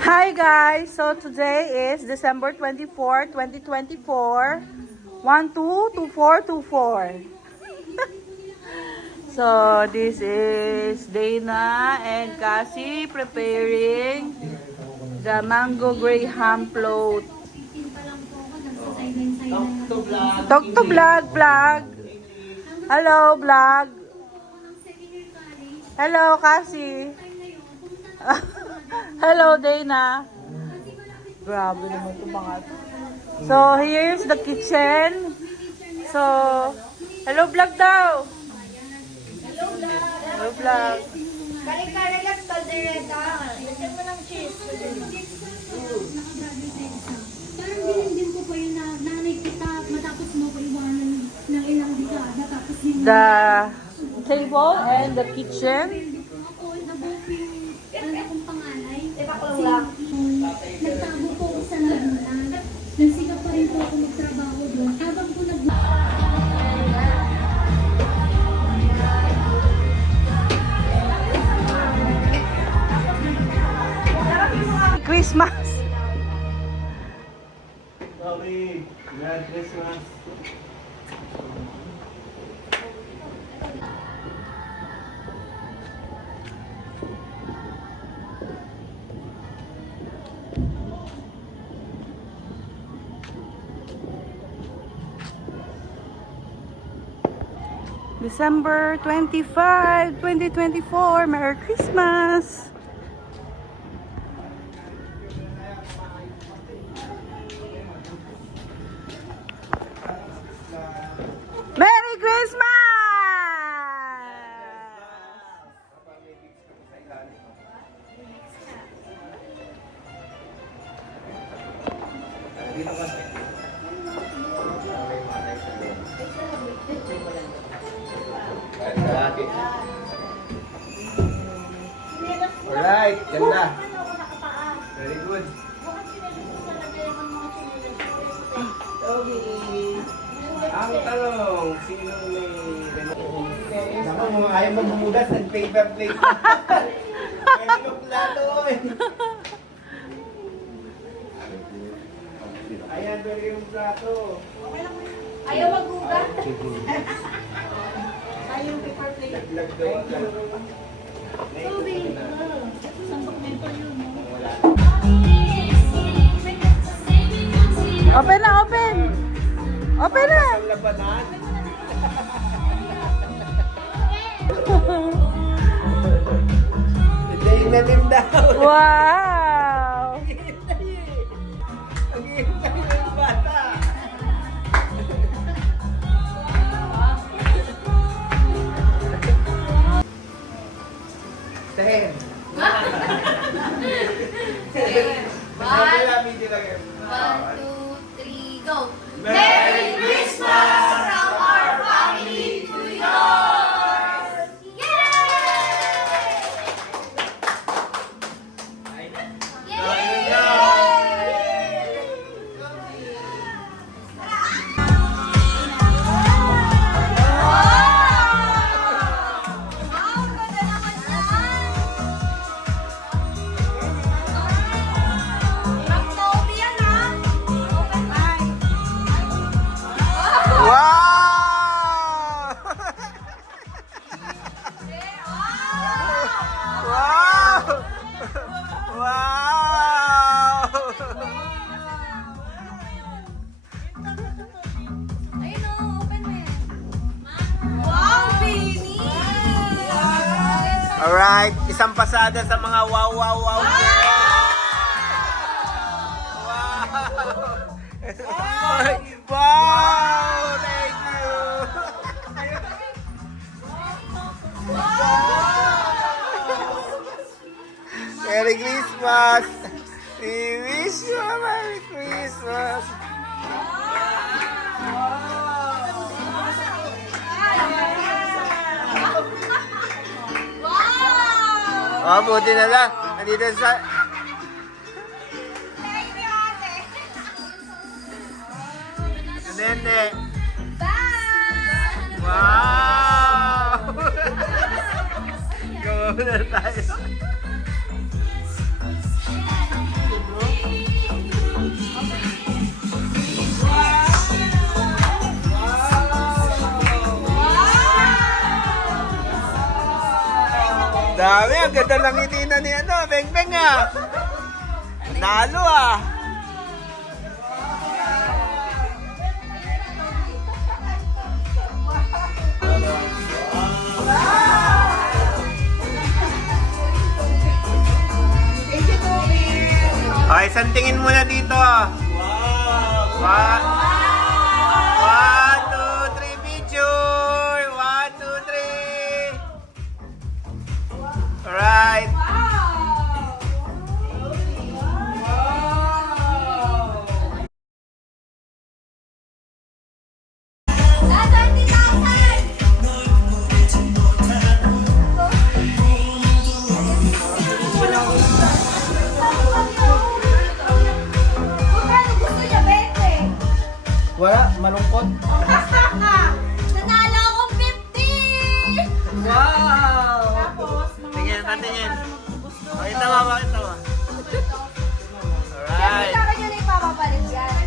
Hi guys! So today is December 24, 2024. 122424. So this is Dana and Cassie preparing the mango graham float. Talk to vlog. Hello vlog. Hello Cassie. Hello Dana. Grabe naman ito mga ito. So here's the kitchen. So hello vlog daw. Hello vlog. Kare-kare lang kaldereta. Lagyan mo ng cheese. Parang din ko pa yun na nanay kita matapos mo ko iwanan ng ilang dekada tapos yung The table and the kitchen. ako nabuping ano akong panganay. Ipakulong lang. Nagtago po ako sa Laguna. Nagsikap pa rin po ako magtrabaho doon. Habang po Christmas. Sorry, Merry Christmas. December 25, 2024. Merry Christmas. Merry Christmas! Alright, ganda. Very good. Ang tanong, sino may remote? Naku, mga ayaw magbubugas ng paper plate. May remote plato eh. Ayan, pero yung plato. Ayaw magbuga. Ayaw paper plate. Naglag daw ang plato. tubig. Sambak na ito yun. Open na, open! Open na! Ang labanan. Hindi na din daw. Wow! Ang hintay ng bata. Ten. Wala, video lang yan. 1, 2, 3, go! Merry Christmas from our family to yours! Wow! Wow! Wow! Ayun o, open mo yan. Wow, Bini! Alright, isang pasada sa mga wow, wow, wow. Wow! Wow! Thank you! Merry Christmas! We wish you a Merry Christmas! Oh, buti na lang. Nandito sa... Nene. Wow! Gawin na tayo. Dami, ang ganda lang ngiti na ni ano, Beng Beng ah. Nalo ah. Okay, santingin muna dito. Wow! One, two, three, picture! 1, 2, 3! Alright. Wala, malungkot. Nanalo akong 50! Wow! Tingin, patingin. Pakita mo, pakita mo. Alright. Sa akin yun ay papapalit yan.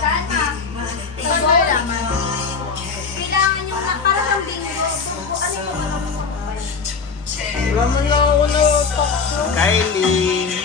Sana. Kailangan yung para siyang bingo. Ano yung Kylie.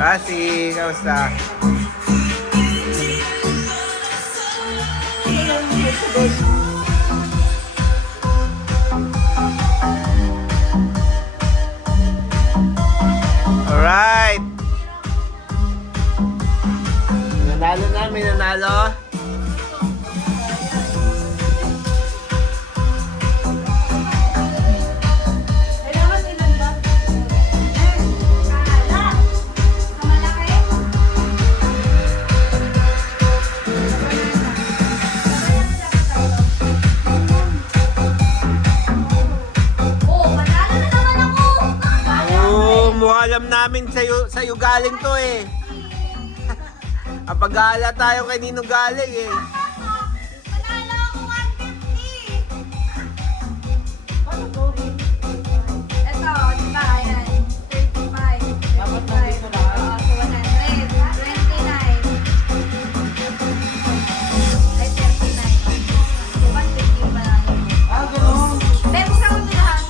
Kasi, kamusta? Alright. Nanalo namin, nanalo. Alam namin sa'yo galing to eh. Apag-aala tayo kay Nino galing eh. Panalo ako 150! Ito, diba? Ayan. 35. 35. Oo, so 100. 29. Ay, 39. So 150 yung panalo. Ganun. Pero buksan mo ito lahat.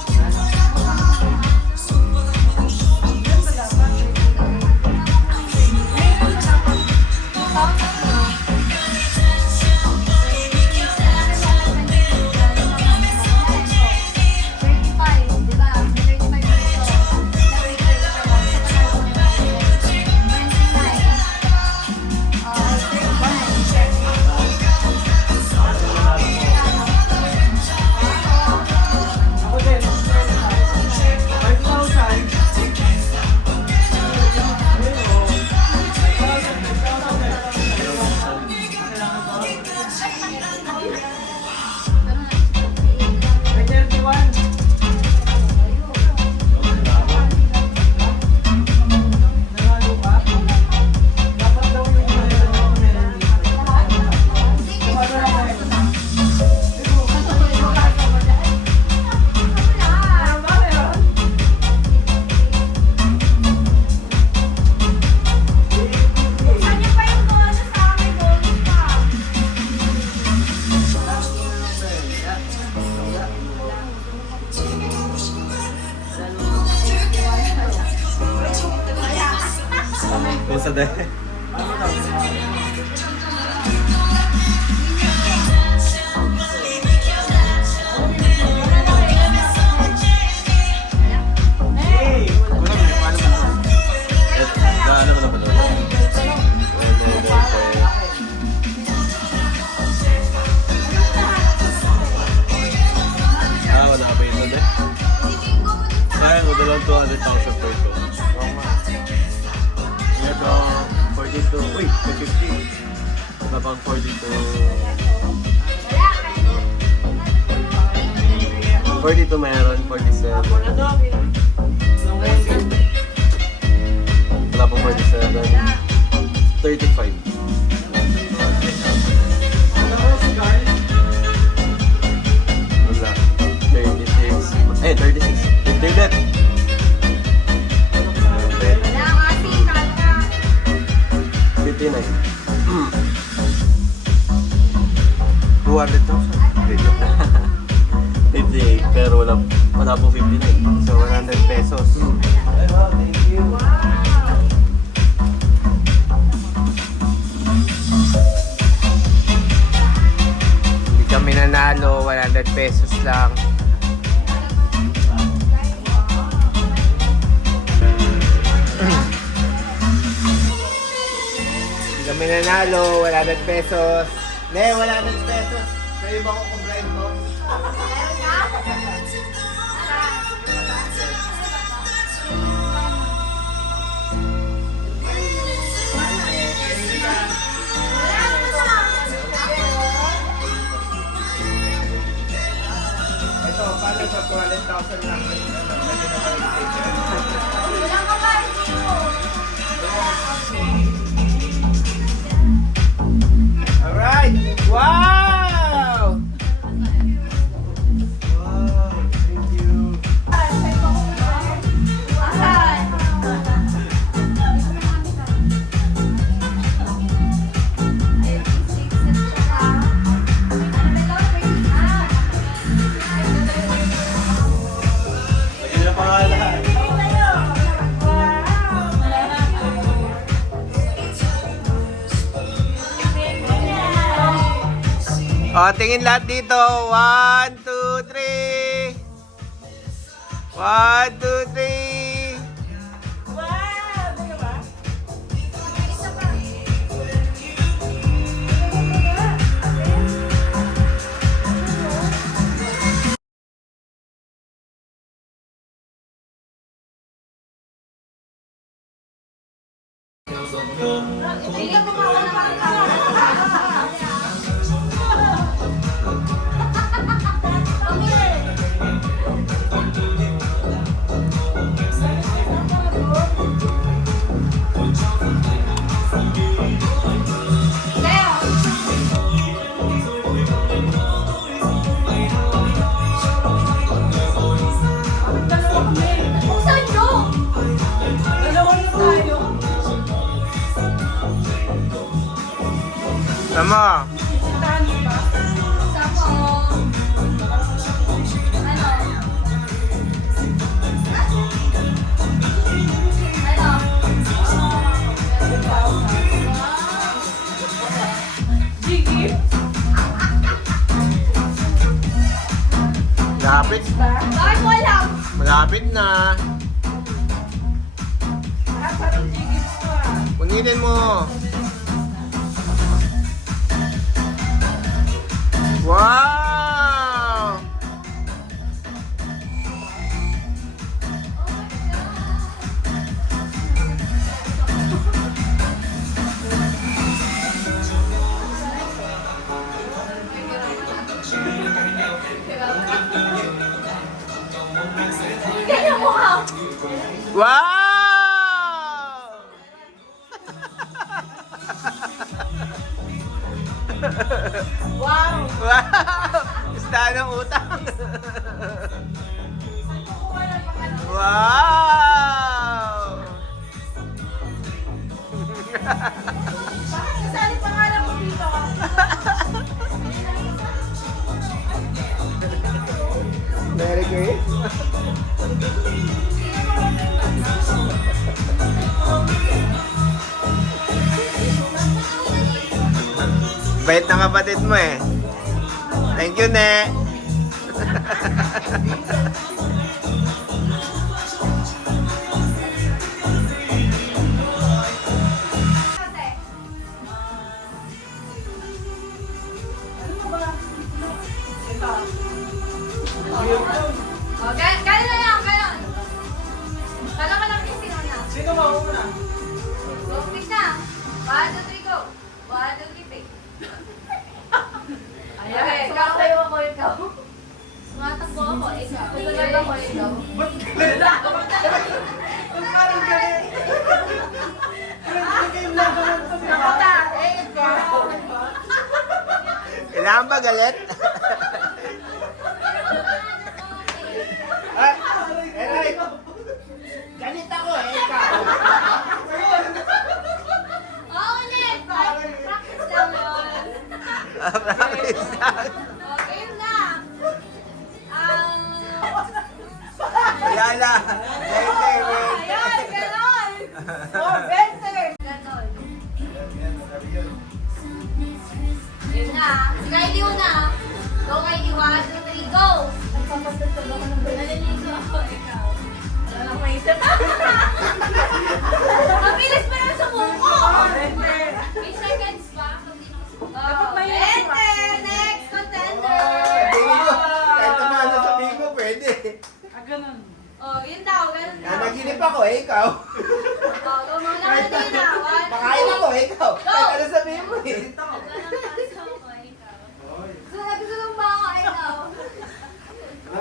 Sa de. Wala ka pa yun de. Sayang, dalawang 200,000 per ito. Ito, 42. Uy, 50. Labang 42. 42 meron, 47. Wala pang 47. 35. pero wala po 59. So, 100 pesos. Thank you. Hindi kami nanalo, 100 pesos lang. Hindi kami nanalo, 100 pesos. Ne, 100 pesos. Kayo ba kukubrain ko? Ito, paano sa 12,000 lang? Alright! Wow! Wow, thank you. Ayun na pangalan. O, tingin lahat dito. 1, 2, 3. 1, 2, 3. Buksan nyo! Tama. Sapo. Ano? Ano? Malapit. Bakit mo alam? Malapit na. Punitin mo. Wow! Ganyan mo ha! Wow! Wow! Wow! Gusto ng utang. Wow! Bakit kasali pangalan mo dito? Merry Grace? Bait ng kapatid mo eh. Thank you, Ne. Kaya na lang, kaya. Kala ka lang yung sino na. Sino mauna? Go, pick na. 1, 2, 3, go. 1, 2, 3, pick. Okay, sumasayo ako ikaw. Tumatakbo ako, ikaw. Susunod ako ikaw. Parang galit. Nakata, ikaw. Kailangan ba galit? Ay, Eric! Galit ako eh, ikaw! Oo, ulit. Practice lang yun. Practice lang. Okay na. Lala. Bente, Ayan, ganon. Oh, better. Ganon. Yun na. Si Kylie una. Go, Kylie. 1, 2, 3, go. Nagpapatutog ako ng naliligo ako. Ikaw. Wala lang maisip. Ang bilis pa naman sa buko. May seconds pa. Dapat may enter. Next contender. Sabihin ko, kahit tumalo sa bingo, pwede. Oh, yun daw. Ganun daw. Nanaginip ako, ikaw. Oh, go muna ka na din ah. 1, 2, Makain ako, ikaw. Go! Kahit ano sabihin mo eh. Gusto lang ba ako ikaw? 1,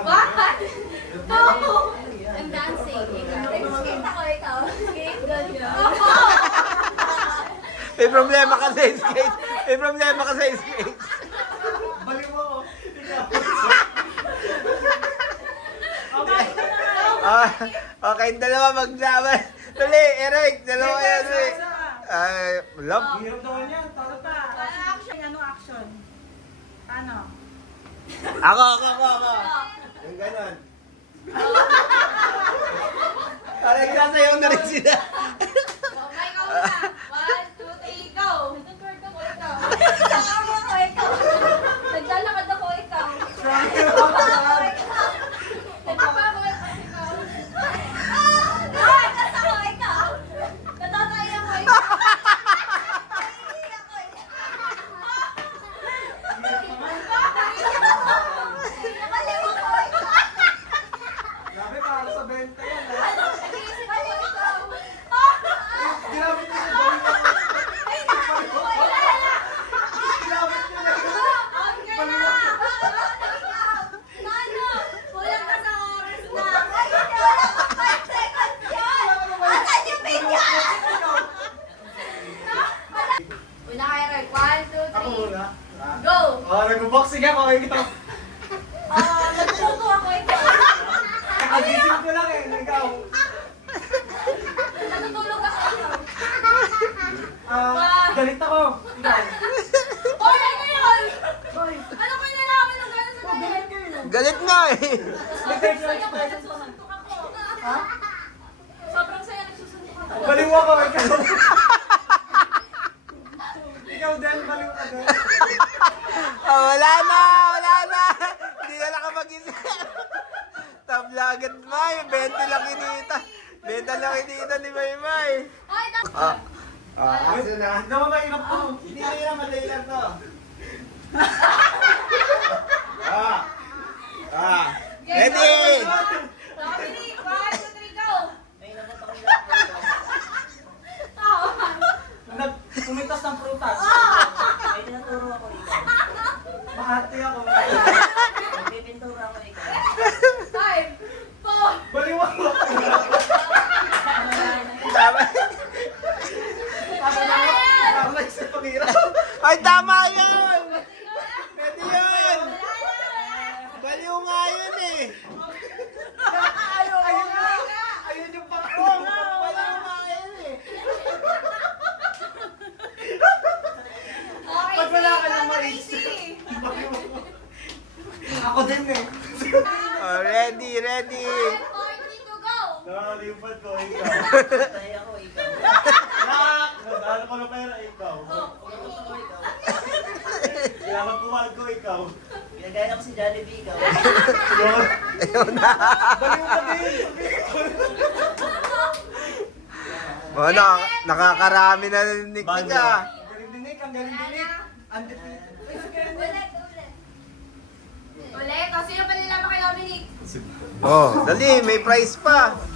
2, I'm dancing. Skate ako ikaw. Skate, ganyan. May problema ka sa skate. May problema ka sa skate. Balik mo ako. Okay, dalawa maglaban. Dali, Eric. Dalawa yan, Eric. Ay, love. Hirap naman yan. Tara pa. Ako. Yung ganon. Parang nagsasayaw na rin sila. Okay, ikaw muna. 1, 2, 3, go! Nagtutwerk ako ikaw. Naglalakad ako ikaw. Nagpapabawal ako ikaw. Nagtatas ako ikaw. Natatay ako ikaw. Naiiyak ako ikaw. Nakaliw ako ikaw. Grabe, para sa benta yan. Ano? Nag-iisip ako ikaw. Ginamit mo yung balik ako. Ay, wala na. Ginamit mo na. Okay na! Ano? Kulang ka sa oras na. Ay, hindi, wala pang 5 seconds yan! Asan yung video? Una kayo, Roy. 1, 2, 3. Ako muna. Go! Oh, nag-boxing ako. Ikaw. Nagtuto ako ikaw. Nakagising ko lang eh. Ikaw. Natutulog ako ikaw. Galit ako. Ikaw. Oh, ano yun? Ano ko nalaman ng gano'n sa galit? Galit nga eh. Nagsusuntok ako. Ha? Sobrang saya nagsusuntok ako. Baliw ako. Ikaw. Ikaw din. Baliw ka din. Oh, wala na. Hindi na nakapag-isip. Tabla agad, May. 20 lang inita. 20 lang inita ni Maymay. Ay, Aso na. Hindi naman mahirap to. Hindi na yan, madali lang to. Ready? Dominic, 1, 2, 3, go! Pumitas ng prutas. May tinuturo ako ikaw. Mahati ako. May pintura ako ikaw. 5, 4, Baliw ako. Tama. Ako lang sa pangira. Ay, tama yun! Pwede yun! Baliw nga yun eh! Ayun yung pang... Baliw nga yun eh! Okay, Pag wala ka see, ng Mother mais. Casey. Ako din eh. Oh, ready! 1, 4, 3, to go! Nakalipat ko, ikaw. Tayo ako ikaw. Nak! Nagdaan ko na pera, ikaw. Utos ako ikaw. Kailangan puwag ko, ikaw. Ginagaya ko si Jollibee ikaw. Yun. Ayaw na! Baliw ka din. Oh, nakakarami na rin ni Banda. Kika. Galing dinig, ang galing dinig. Undefeated. Ulit. O, sino pa nila kay Dominic? Oh, dali, may prize pa. Si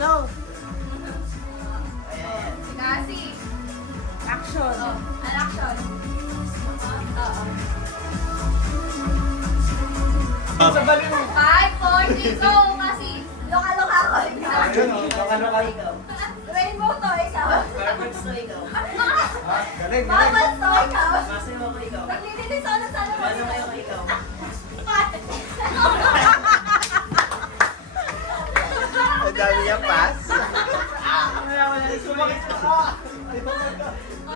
Cassie. Action. Oh, an action. Oo. Sa baliw. 5, 4, 3, go, Cassie. Loka-loka ako ikaw. Ayun, oh. Nakaloka. Ikaw. Rainbow to ikaw. Carpets to ikaw. Galing, galing. Bubbles to ikaw. Masayaw ako ikaw. Naglilinis ako sana Paano kayo ikaw? Ang dami niya pass. Sumakit ka.